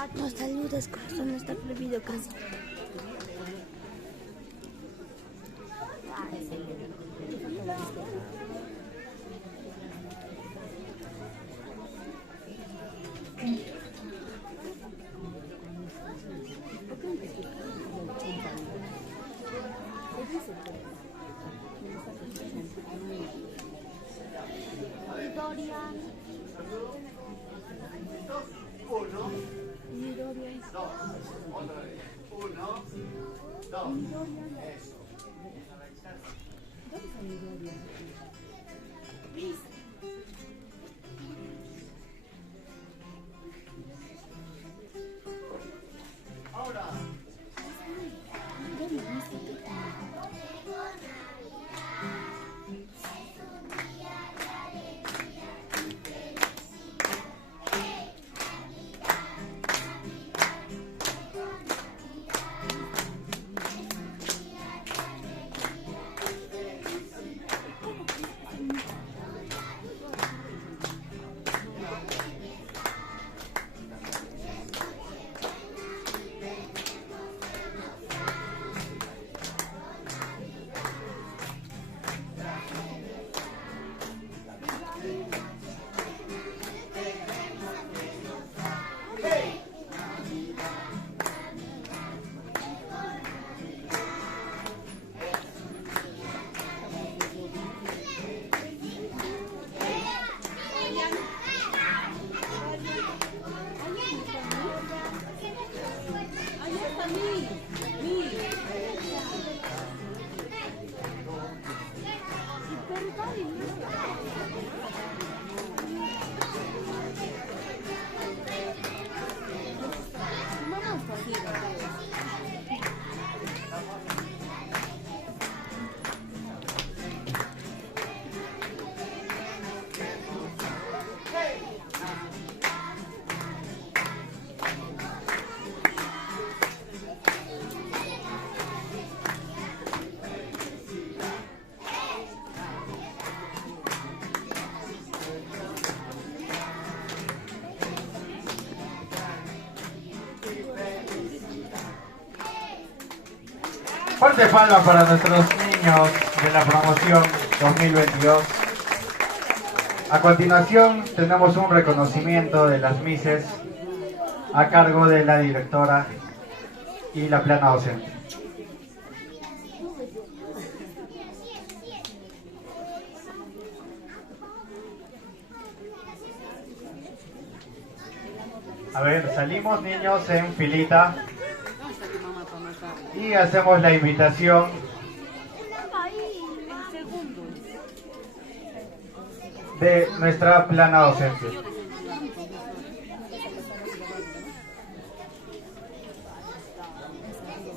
No saludes, corazón, está prohibido casi. Dorian. Uno, dos, otra vez. Uno, dos. Eso. Ahora. Fuerte palmas para nuestros niños de la promoción 2022. A continuación tenemos un reconocimiento de las Misses a cargo de la directora y la plana docente. A ver, salimos niños en filita y hacemos la invitación de nuestra plana docente.